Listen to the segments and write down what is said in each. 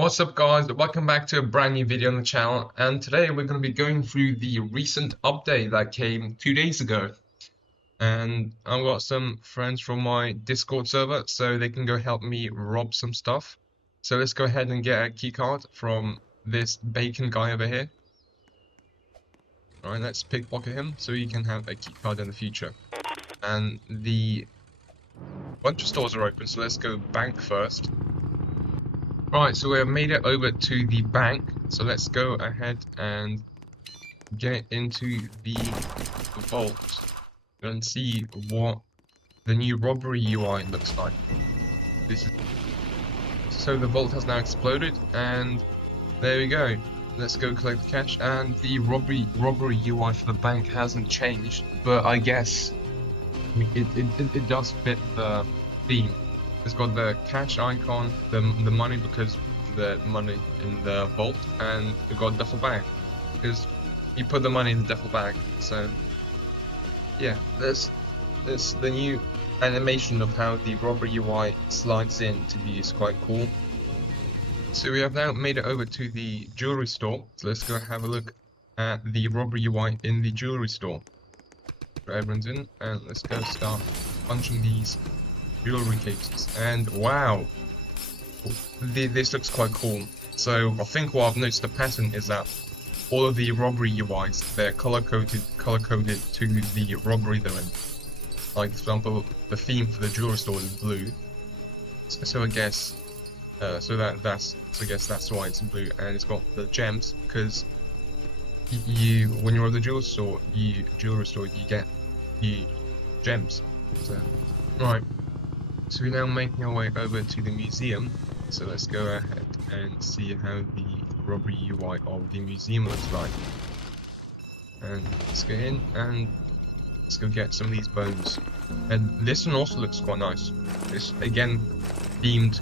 What's up guys, welcome back to a brand new video on the channel, and today we're going to be going through the recent update that came 2 days ago. And I've got some friends from my Discord server so they can go help me rob some stuff. So let's go ahead and get a keycard from this bacon guy over here. Alright, let's pickpocket him so he can have a keycard in the future. And the bunch of stores are open, so let's go bank first. Right, so we have made it over to the bank, so let's go ahead and get into the vault and see what the new Robbery UI looks like. So the vault has now exploded, and there we go. Let's go collect the cash, and the robbery UI for the bank hasn't changed, but I guess it does fit the theme. It's got the cash icon, the money because the money in the vault, and it got duffel bag because you put the money in the duffel bag. So yeah, this the new animation of how the Robbery UI slides in to these quite cool. So we have now made it over to the jewelry store. So let's go have a look at the Robbery UI in the jewelry store. So everyone's in, and let's go start punching these jewelry cases. And wow, this looks quite cool. So I think what I've noticed the pattern is that all of the robbery UIs, they're color coded to the robbery they're in. Like for example, the theme for the jewelry store is blue. So I guess I guess that's why it's in blue, and it's got the gems because when you're at the jewelry store you get the gems. So right. So we're now making our way over to the museum, so let's go ahead and see how the Robbery UI of the museum looks like. And let's go in and let's go get some of these bones. And this one also looks quite nice. It's again themed,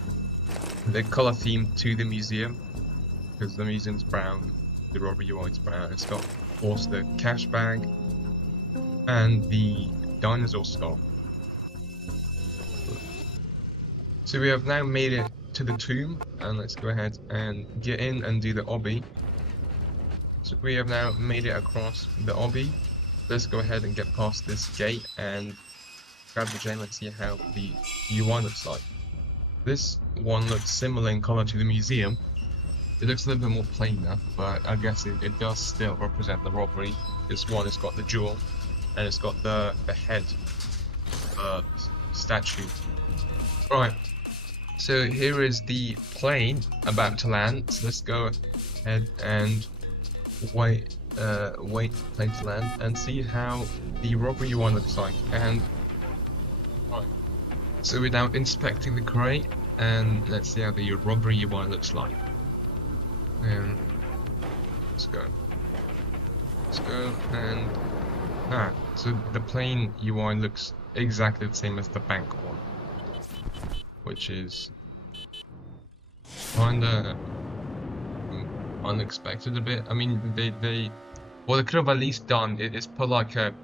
the color theme to the museum, because the museum's brown, the Robbery UI is brown. It's got also the cash bag and the dinosaur skull. So we have now made it to the tomb, and let's go ahead and get in and do the obby. So we have now made it across the obby. Let's go ahead and get past this gate and grab the gem and see how the UI looks like. This one looks similar in color to the museum. It looks a little bit more plain now, but I guess it does still represent the robbery. This one has got the jewel, and it's got the head statue. Right. So here is the plane about to land. So let's go ahead and wait for the plane to land and see how the robbery UI looks like. And right. So we're now inspecting the crate, and let's see how the robbery UI looks like. And let's go and so the plane UI looks exactly the same as the bank one, which is kinda unexpected a bit. I mean, what they could have at least done is put like a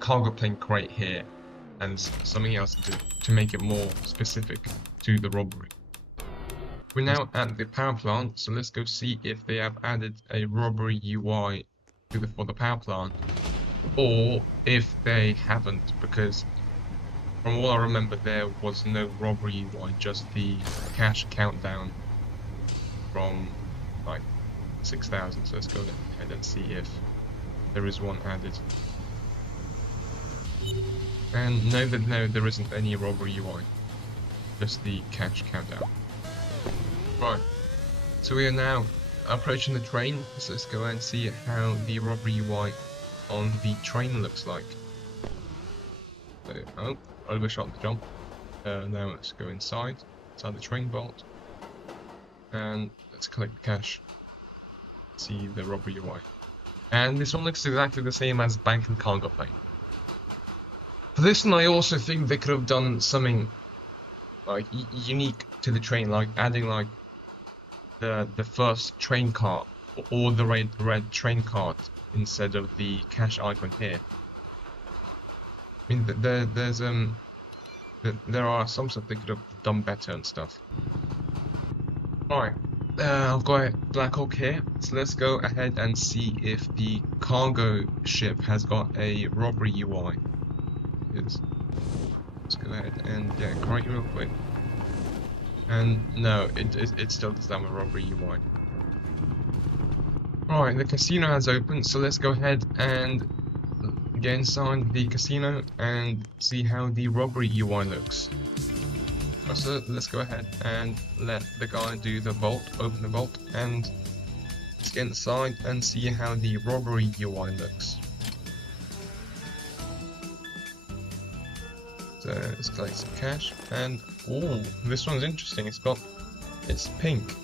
cargo plane crate here and something else to make it more specific to the robbery. We're now at the power plant, so let's go see if they have added a robbery UI for the power plant, or if they haven't, because from what I remember there was no robbery UI, just the cash countdown from like 6,000. So let's go ahead and see if there is one added. And no, there isn't any robbery UI, just the cash countdown. Right, so we are now approaching the train, so let's go and see how the robbery UI on the train looks like. So, oh, overshot the jump. Now let's go inside the train vault, and let's collect the cash. See the robbery UI. And this one looks exactly the same as bank and cargo plane. For this one, I also think they could have done something like unique to the train, like adding like the first train card or the red train card instead of the cash icon here. I mean, there are some stuff they could have done better and stuff. Alright, I've got a Black Hawk here, so let's go ahead and see if the cargo ship has got a robbery UI. Let's go ahead and get it correct real quick. And no, it still doesn't have a robbery UI. Right, the casino has opened, so let's go ahead and get inside the casino and see how the robbery UI looks. So let's go ahead and let the guy do the vault, open the vault, and let's get inside and see how the robbery UI looks. So let's collect some cash, and oh, this one's interesting. It's pink.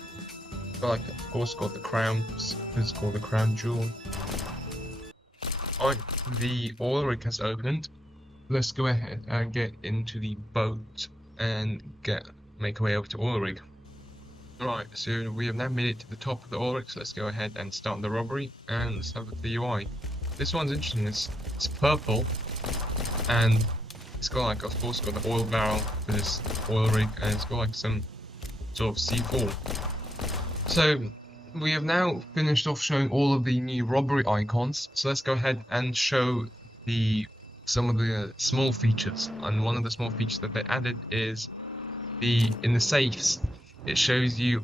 It's got, like, of course, got the crown. It's called the crown jewel. Alright, the oil rig has opened. Let's go ahead and get into the boat and make our way over to oil rig. Right, so we have now made it to the top of the oil rig, so let's go ahead and start the robbery, and let's have a look at the UI. This one's interesting. It's purple, and it's got, like, of course, got the oil barrel for this oil rig, and it's got like some sort of C4. So we have now finished off showing all of the new robbery icons. So let's go ahead and show some of the small features. And one of the small features that they added is in the safes, it shows you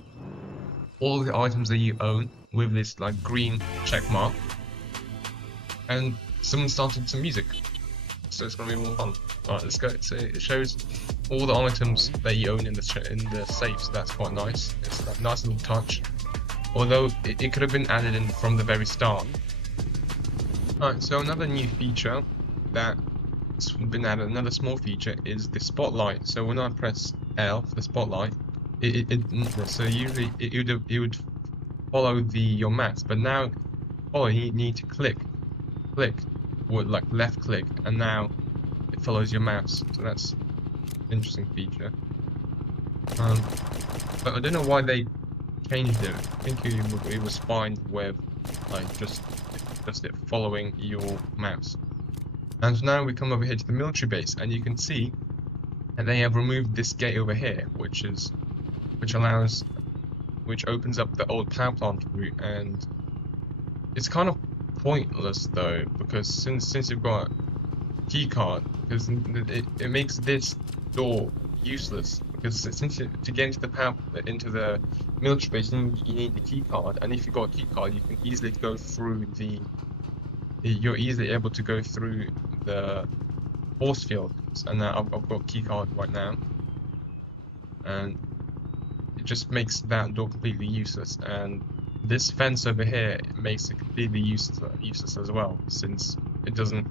all the items that you own with this, like, green check mark. And someone started some music, so it's gonna be more fun. Alright, let's go. So it shows all the items that you own in the safes. That's quite nice. It's a nice little touch. Although it could have been added in from the very start. Alright, so another new feature that's been added, another small feature, is the spotlight. So when I press L for the spotlight, so usually it would follow your maps, but now you need to click, or like left click, and now it follows your mouse. So that's an interesting feature. But I don't know why they changed it. I think it was fine with, like, just it following your mouse. And now we come over here to the military base, and you can see that they have removed this gate over here, which opens up the old power plant route. And it's kind of pointless though, because since you've got a key card, because it makes this door useless. Because to get into the military base, you need the key card, and if you've got a key card, you can easily go through you're easily able to go through the force field. And now I've got a key card right now, and it just makes that door completely useless. And this fence over here makes it completely useless as well, since it doesn't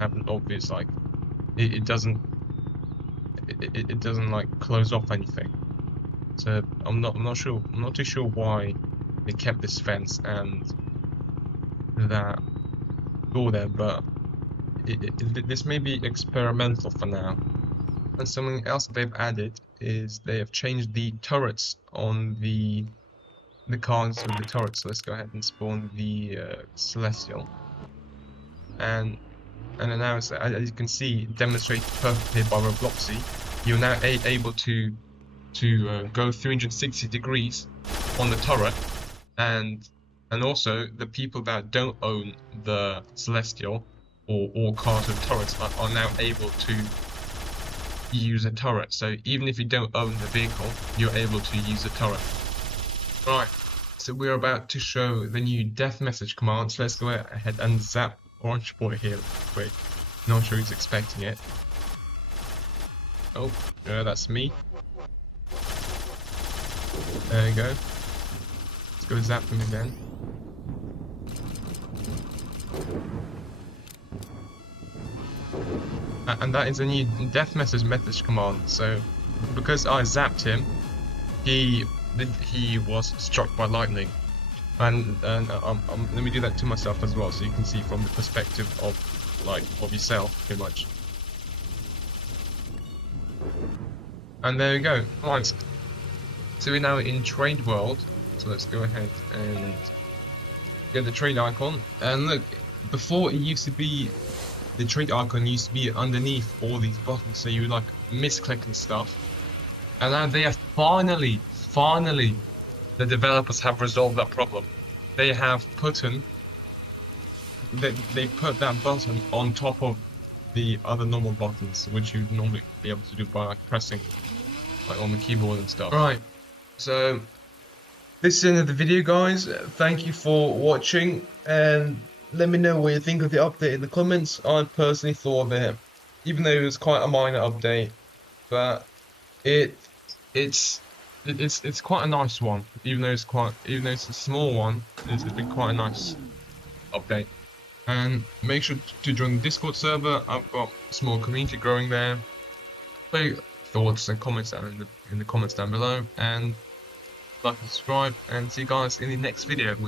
have an obvious, like, it doesn't like close off anything. So I'm not too sure why they kept this fence and that door there, but this may be experimental for now. And something else they've added is they have changed the turrets on the cards with the turrets. So let's go ahead and spawn the Celestial, and then now, as you can see, demonstrated perfectly by Robloxy, you're now able to go 360 degrees on the turret, and also the people that don't own the Celestial or cars with turrets are now able to use a turret. So even if you don't own the vehicle, you're able to use a turret. Right, so we're about to show the new death message command. So let's go ahead and zap Orange Boy here quick. Not sure he's expecting it. Oh, no, that's me. There you go. Let's go zap him again. And that is a new death message command. So because I zapped him, he was struck by lightning. And let me do that to myself as well, so you can see from the perspective of yourself, pretty much. And there we go. Right. So we're now in Trade World. So let's go ahead and get the trade icon. And look, before it used to be, the trade icon used to be underneath all these buttons, so you would, like, misclick and stuff. And now they have finally the developers have resolved that problem. They have they put that button on top of the other normal buttons, which you'd normally be able to do by like pressing like on the keyboard and stuff. Right. So this is the end of the video, guys. Thank you for watching, and let me know what you think of the update in the comments. I personally thought that, even though it was quite a minor update, but it it's it's quite a nice one. Even though it's a small one, it's been quite a nice update. And make sure to join the Discord server. I've got a small community growing there. Put your thoughts and comments down in the comments down below, and like and subscribe, and see you guys in the next video.